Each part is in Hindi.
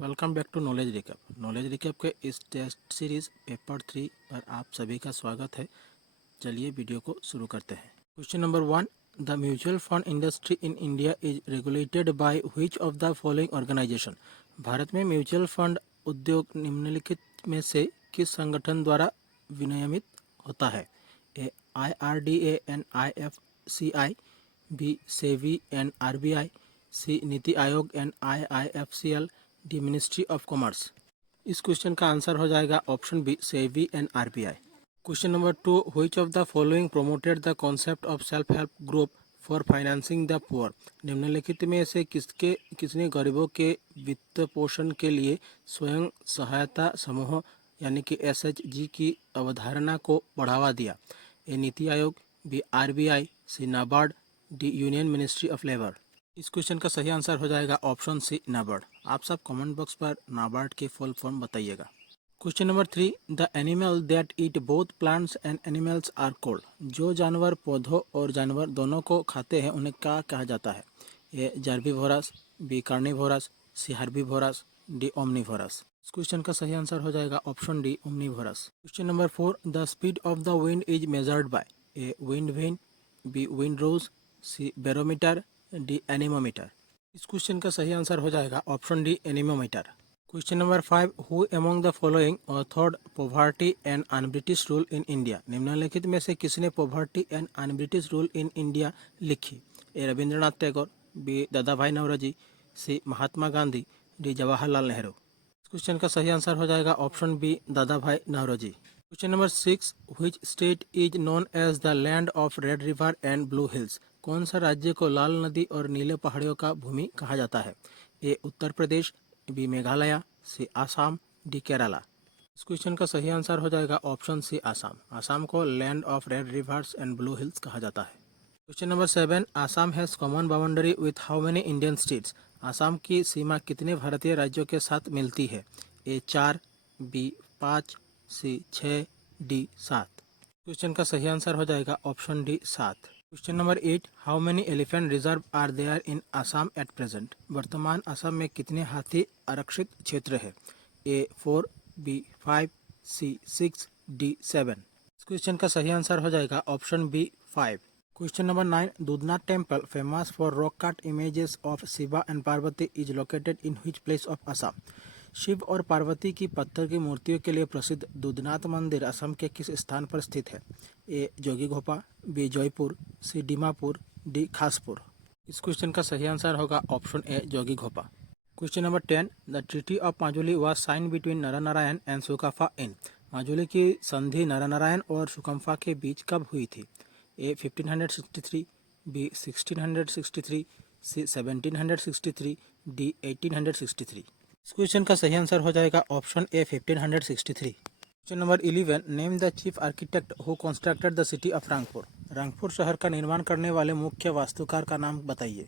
Welcome back to knowledge recap. Knowledge recap के इस टेस्ट सीरीज पेपर 3 पर आप सभी का स्वागत है। चलिए वीडियो को शुरू करते हैं। Question number 1, the mutual fund industry in India is regulated by which of the following organisation. Bharat में म्यूचुअल फंड उद्योग निम्नलिखित में से किस संगठन द्वारा विनियमित होता है? A IRDA and IFCI, B SEBI and RBI, C NITI Aayog and IIFCL, D ministry of commerce. इस क्वेश्चन का आंसर हो जाएगा option B SEBI and RBI। Question number 2, which of the following promoted the concept of self help group for financing the poor. निम्नलिखित में से किसने गरीबों के वित्त पोषण के लिए स्वयं सहायता समूह यानी कि SHG की अवधारणा को बढ़ावा दिया? A NITI Aayog, B RBI, C NABARD, D union ministry of labour. इस क्वेश्चन का सही आंसर हो जाएगा ऑप्शन सी नाबार्ड। आप सब कमेंट बॉक्स पर नाबार्ड के फुल फॉर्म बताइएगा। Question number 3, the animal that eat both plants and animals are called. जो जानवर पौधों और जानवर दोनों को खाते हैं उन्हें क्या कहा जाता है? A gerbivorous, B carnivorous, C herbivorous, D omnivorous. इस क्वेश्चन का सही आंसर हो जाएगा option D omnivorous. Question number 4, the speed of the wind is measured by. A wind vane, B wind rose, C barometer, D anemometer. इस क्वेश्चन का सही आंसर हो जाएगा option D anemometer. Question number 5, who among the following authored poverty and un British rule in India. निम्नलिखित में से किसने poverty and un British rule in India लिखी? ए रविंद्रनाथ टैगोर, बी दादा भाई नौरोजी, सी महात्मा गांधी, डी जवाहरलाल नेहरू। इस क्वेश्चन का सही आंसर हो जाएगा option B Dadabhai Naoroji. Question number 6, which state is known as the land of red river and blue hills. कौन सा राज्य को लाल नदी और नीले पहाड़ियों का भूमि कहा जाता है? ए उत्तर प्रदेश, बी मेघालय, सी आसाम, डी केरला। इस क्वेश्चन का सही आंसर हो जाएगा ऑप्शन सी आसाम। आसाम को land of red rivers and blue hills कहा जाता है। Question number 7, Assam has common boundary with how many Indian states. Assam की सीमा कितने भारतीय राज्यों के साथ मिलती है? A 4, B 5, C 6, D 7। Question का सही आंसर हो जाएगा option D 7। Question number 8, how many elephant reserve are there in Assam at present. वर्तमान असम में कितने हाथी आरक्षित क्षेत्र है? A 4, B 5, C 6, D 7। इस क्वेश्चन का सही आंसर हो जाएगा option B 5। Question number 9, Dudhnath temple famous for rock cut images of Shiva and Parvati is located in which place of Assam. Shiv और पार्वती की पत्थर की मूर्तियों के लिए प्रसिद्ध दुधनाथ मंदिर असम के किस स्थान पर स्थित है? A Jogighopa, B Jaipur, C Dimapur, D Khaspur. इस क्वेश्चन का सही आंसर होगा option A Jogighopa. Question number 10, the treaty of Majuli was sign between Naranarayan and Sukampha in. Majuli की संधि नरनारायण और सुकम्फा के बीच कब हुई थी? ए 1563, बी 1663, सी 1763, डी 1863। इस क्वेश्चन का सही आंसर हो जाएगा option A 1563। Question number 11, name the chief architect who constructed the city of Rangpur. Rangpur शहर का निर्माण करने वाले मुख्य वास्तुकार का नाम बताइए।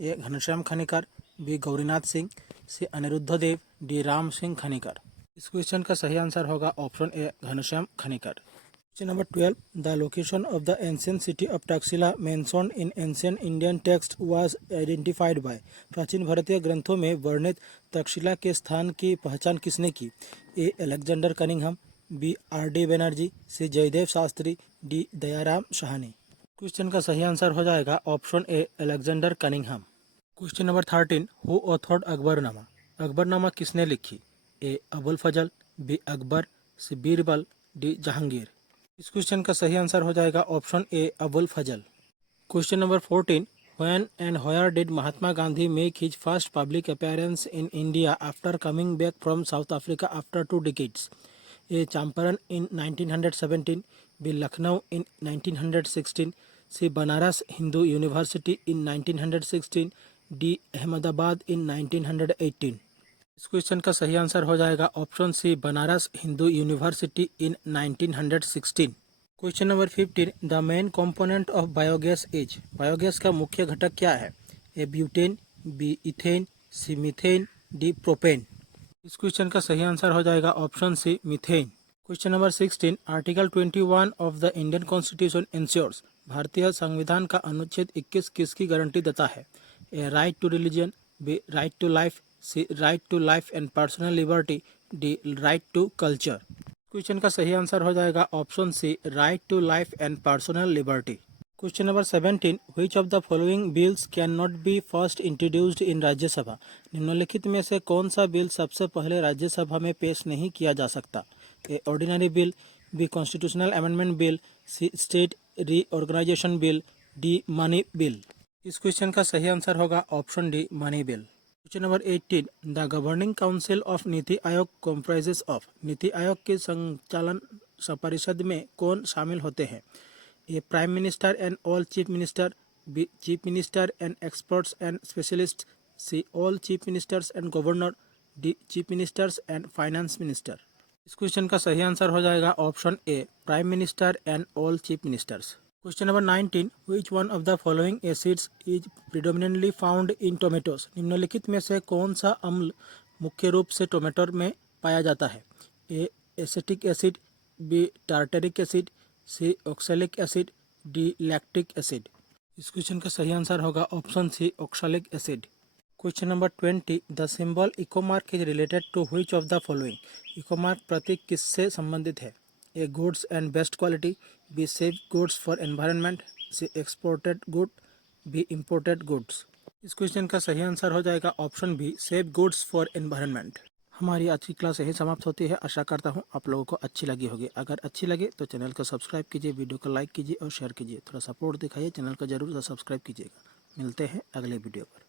ए घनश्याम खनिकर, बी गौरीनाथ सिंह, सी अनिरुद्ध देव, डी राम सिंह खनिकर। इस क्वेश्चन का सही आंसर होगा option A Ghanshyam Khanikar. Question number 12, the location of the ancient city of Taxila mentioned in ancient Indian text was identified by. प्राचीन भारतीय ग्रंथों में वर्णित तक्षशिला के स्थान की पहचान किसने की? A Alexander Cunningham, B RD Banerjee, C Jaydev Shastri, D Dayaram Sahni. Question का सही आंसर हो जाएगा option A Alexander Cunningham. Question number 13, who authored Akbarnama. Akbarnama किसने लिखी? A Abul Fazal, B Akbar, C Birbal, D Jahangir. इस क्वेश्चन का सही आंसर हो जाएगा option A Abul Fazal. Question number 14, when and where did Mahatma Gandhi make his first public appearance in India after coming back from South Africa after 2 decades? A Champaran in 1917, B Lucknow in 1916, C Banaras Hindu University in 1916, D Ahmedabad in 1918। इस क्वेश्चन का सही आंसर हो जाएगा option C Banaras Hindu University in 1916। Question number 15, the main component of biogas is. Biogas का मुख्य घटक क्या है? A butane, B ethane, C methane, D propane. इस क्वेश्चन का सही आंसर हो जाएगा option C methane. Question number 16, article 21 of the Indian constitution ensures. भारतीय संविधान का अनुच्छेद 21 किसकी गारंटी देता है? A right to religion, B right to life, C right to life and personal liberty, D right to culture. Question का सही आंसर हो जाएगा option C right to life and personal liberty. Question number 17, which of the following bills can not be first introduced in Rajya Sabha. निम्नलिखित में से कौन सा बिल सबसे पहले राज्यसभा में पेश नहीं किया जा सकता। A ordinary bill, B constitutional amendment bill, C state reorganisation bill, D money bill. इस क्वेश्चन का सही आंसर होगा option D money bill. Question number 18, the governing council of NITI Aayog comprises of. NITI आयोग के संचालन परिषद में कौन शामिल होते हैं। A prime minister and all chief minister, B chief minister and experts and specialist, C all chief ministers and governor, D chief ministers and finance minister. इस क्वेश्चन का सही आंसर हो जाएगा option A prime minister and all chief ministers. Question number 19, which one of the following acids is predominantly found in tomatoes. निम्नलिखित में से कौन सा अम्ल मुख्य रूप से टोमेटो में पाया जाता है। A acetic acid, B tartaric acid, C oxalic acid, D lactic acid. इस क्वेश्चन का सही आंसर होगा option C oxalic acid. Question number 20, the symbol Ecomark is related to which of the following. Ecomark प्रतीक किससे संबंधित है। A goods and best quality, B safe goods for environment, C exported good, B imported goods. इस क्वेश्चन का सही आंसर हो जाएगा option B safe goods for environment. हमारी आज की क्लास यही समाप्त होती है। आशा करता हूँ आप लोगों को अच्छी लगी होगी। अगर अच्छी लगे तो चैनल को सब्सक्राइब कीजिए, वीडियो को लाइक कीजिए और शेयर कीजिए। थोड़ा सपोर्ट दिखाइए, चैनल को जरूर सब्सक्राइब कीजिएगा। मिलते हैं अगले वीडियो पर।